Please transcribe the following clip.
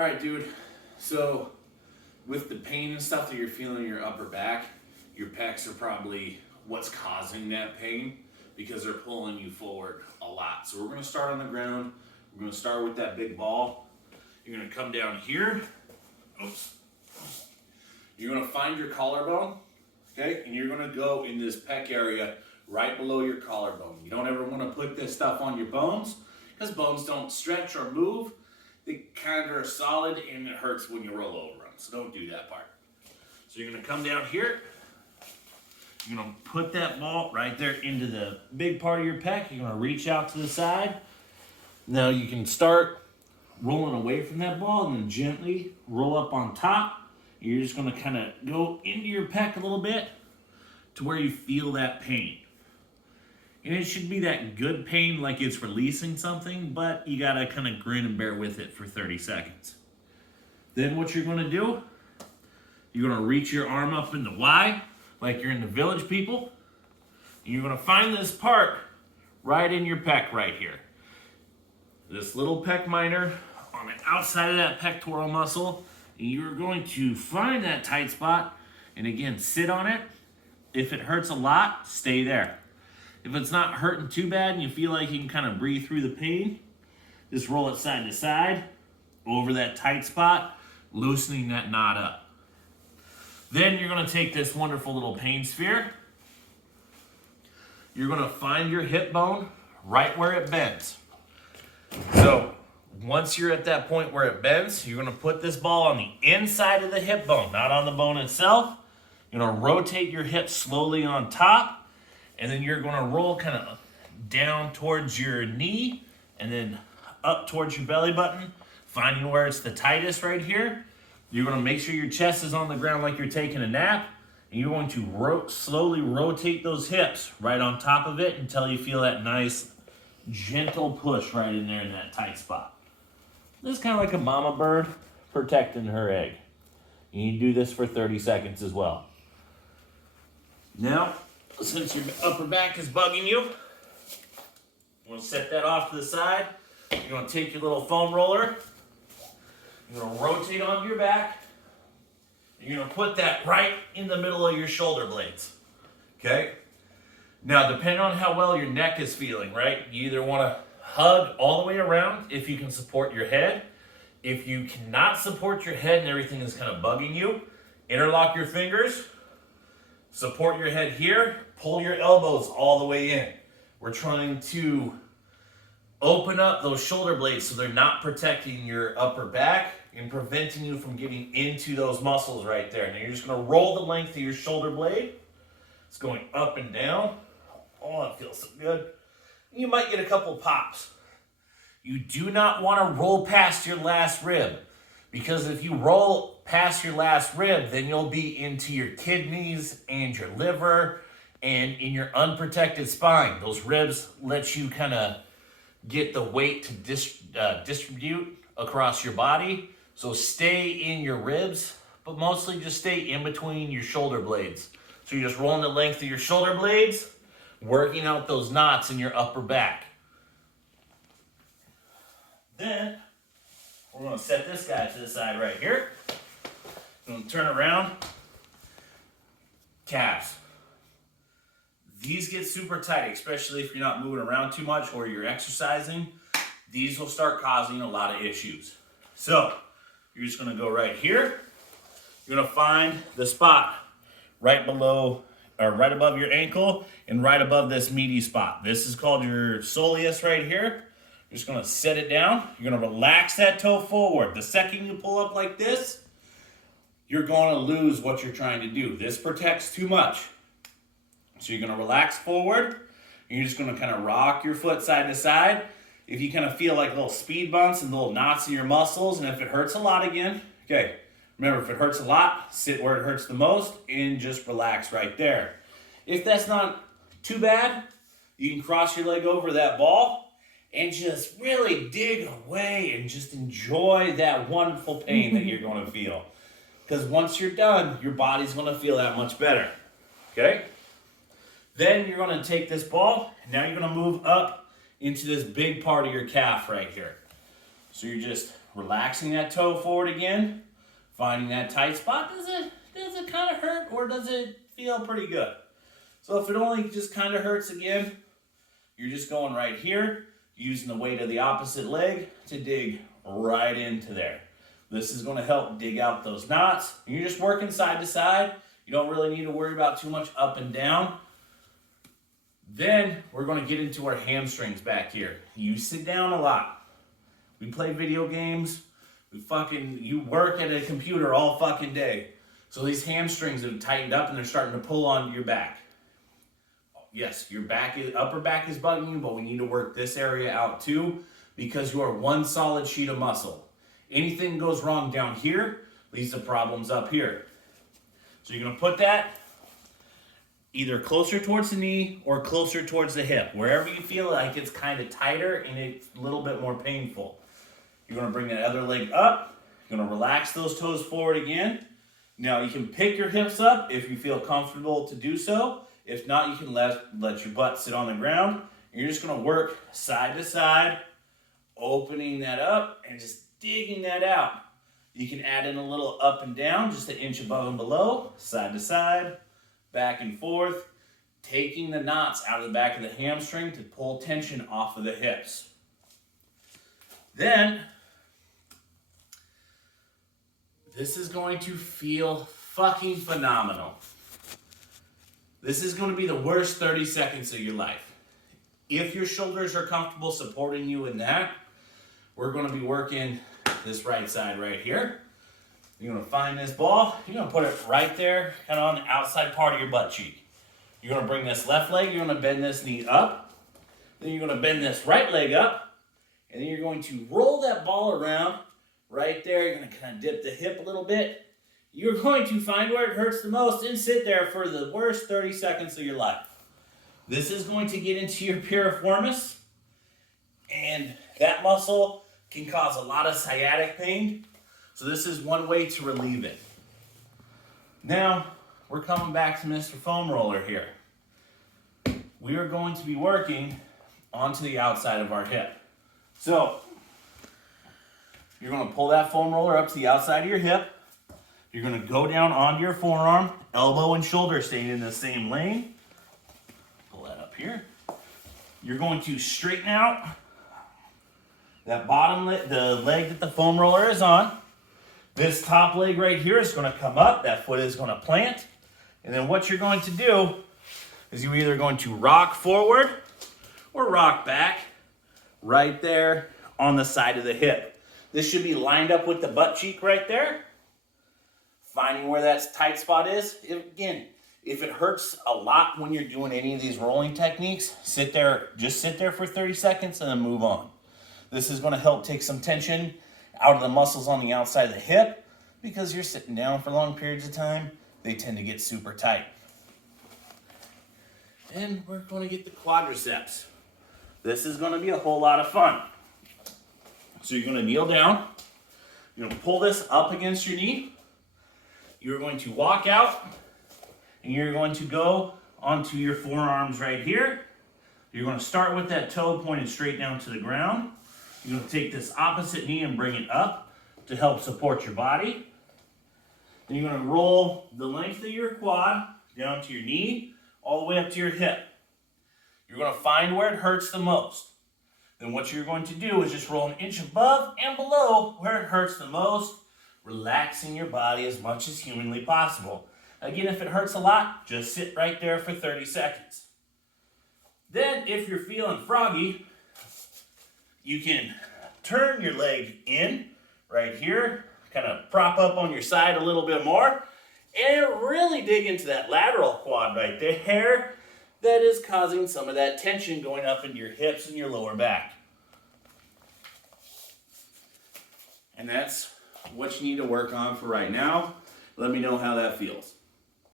All right, dude. So, with the pain and stuff that you're feeling in your upper back, your pecs are probably what's causing that pain because they're pulling you forward a lot. So, we're going to start on the ground. We're going to start with that big ball. You're going to come down here. Oops. You're going to find your collarbone, okay? And you're going to go in this pec area right below your collarbone. You don't ever want to put this stuff on your bones because bones don't stretch or move. They kind of are solid and it hurts when you roll over them. So don't do that part. So you're going to come down here. You're going to put that ball right there into the big part of your pec. You're going to reach out to the side. Now you can start rolling away from that ball and then gently roll up on top. You're just going to kind of go into your pec a little bit to where you feel that pain. And it should be that good pain like it's releasing something, but you got to kind of grin and bear with it for 30 seconds. Then what you're going to do, you're going to reach your arm up in the Y like you're in the Village People. And you're going to find this part right in your pec right here. This little pec minor on the outside of that pectoral muscle. And you're going to find that tight spot and again, sit on it. If it hurts a lot, stay there. If it's not hurting too bad and you feel like you can kind of breathe through the pain, just roll it side to side over that tight spot, loosening that knot up. Then you're going to take this wonderful little pain sphere. You're going to find your hip bone right where it bends. So once you're at that point where it bends, you're going to put this ball on the inside of the hip bone, not on the bone itself. You're going to rotate your hips slowly on top. And then you're going to roll kind of down towards your knee and then up towards your belly button, finding where it's the tightest right here. You're going to make sure your chest is on the ground like you're taking a nap. And you're going to slowly rotate those hips right on top of it until you feel that nice, gentle push right in there in that tight spot. This is kind of like a mama bird protecting her egg. You do this for 30 seconds as well. Now, since your upper back is bugging you, we'll set that off to the side. You're going to take your little foam roller. You're going to rotate onto your back. You're going to put that right in the middle of your shoulder blades. Okay? Now, depending on how well your neck is feeling, right? You either want to hug all the way around if you can support your head. If you cannot support your head and everything is kind of bugging you, interlock your fingers. Support your head here, pull your elbows all the way in. We're trying to open up those shoulder blades so they're not protecting your upper back and preventing you from getting into those muscles right there. Now you're just going to roll the length of your shoulder blade. It's going up and down. Oh, it feels so good. You might get a couple pops. You do not want to roll past your last rib, because if you roll past your last rib, then you'll be into your kidneys and your liver and in your unprotected spine. Those ribs let you kind of get the weight to distribute across your body. So stay in your ribs, but mostly just stay in between your shoulder blades. So you're just rolling the length of your shoulder blades, working out those knots in your upper back. Then we're going to set this guy to the side right here. I'm going to turn around. Calves. These get super tight, especially if you're not moving around too much or you're exercising. These will start causing a lot of issues. So you're just going to go right here. You're going to find the spot right below or right above your ankle and right above this meaty spot. This is called your soleus right here. You're just going to set it down. You're going to relax that toe forward. The second you pull up like this, you're going to lose what you're trying to do. This protects too much. So you're going to relax forward. And you're just going to kind of rock your foot side to side. If you kind of feel like little speed bumps and little knots in your muscles, and if it hurts a lot again, okay, remember, if it hurts a lot, sit where it hurts the most and just relax right there. If that's not too bad, you can cross your leg over that ball and just really dig away and just enjoy that wonderful pain that you're going to feel. Because once you're done, your body's going to feel that much better. Okay? Then you're going to take this ball, and now you're going to move up into this big part of your calf right here. So you're just relaxing that toe forward again, finding that tight spot. Does it kind of hurt, or does it feel pretty good? So if it only just kind of hurts again, you're just going right here, using the weight of the opposite leg to dig right into there. This is going to help dig out those knots. And you're just working side to side. You don't really need to worry about too much up and down. Then we're going to get into our hamstrings back here. You sit down a lot. We play video games. You work at a computer all fucking day. So these hamstrings have tightened up and they're starting to pull on your back. Yes, your upper back is bugging you, but we need to work this area out too, because you are one solid sheet of muscle. Anything goes wrong down here leads to problems up here. So you're going to put that either closer towards the knee or closer towards the hip, wherever you feel like it's kind of tighter and it's a little bit more painful. You're going to bring that other leg up. You're going to relax those toes forward again. Now you can pick your hips up if you feel comfortable to do so. If not, you can let your butt sit on the ground. And you're just going to work side to side, opening that up and just digging that out. You can add in a little up and down, just an inch above and below, side to side, back and forth, taking the knots out of the back of the hamstring to pull tension off of the hips. Then, this is going to feel fucking phenomenal. This is going to be the worst 30 seconds of your life. If your shoulders are comfortable supporting you in that, we're going to be working this right side right here. You're going to find this ball. You're going to put it right there, kind of on the outside part of your butt cheek. You're going to bring this left leg. You're going to bend this knee up. Then you're going to bend this right leg up. And then you're going to roll that ball around right there. You're going to kind of dip the hip a little bit. You're going to find where it hurts the most and sit there for the worst 30 seconds of your life. This is going to get into your piriformis, and that muscle can cause a lot of sciatic pain. So this is one way to relieve it. Now, we're coming back to Mr. Foam Roller here. We are going to be working onto the outside of our hip. So, you're going to pull that foam roller up to the outside of your hip. You're going to go down onto your forearm, elbow and shoulder staying in the same lane. Pull that up here. You're going to straighten out that bottom leg, the leg that the foam roller is on. This top leg right here is going to come up. That foot is going to plant. And then what you're going to do is you're either going to rock forward or rock back right there on the side of the hip. This should be lined up with the butt cheek right there. Finding where that tight spot is. Again, if it hurts a lot when you're doing any of these rolling techniques, just sit there for 30 seconds and then move on. This is going to help take some tension out of the muscles on the outside of the hip, because you're sitting down for long periods of time, they tend to get super tight. And we're going to get the quadriceps. This is going to be a whole lot of fun. So you're going to kneel down. You're going to pull this up against your knee. You're going to walk out, and you're going to go onto your forearms right here. You're going to start with that toe pointed straight down to the ground. You're going to take this opposite knee and bring it up to help support your body. Then you're going to roll the length of your quad down to your knee, all the way up to your hip. You're going to find where it hurts the most. Then what you're going to do is just roll an inch above and below where it hurts the most, relaxing your body as much as humanly possible. Again, if it hurts a lot, just sit right there for 30 seconds. Then, if you're feeling froggy, you can turn your leg in right here, kind of prop up on your side a little bit more, and really dig into that lateral quad right there that is causing some of that tension going up into your hips and your lower back. And that's what you need to work on for right now. Let me know how that feels.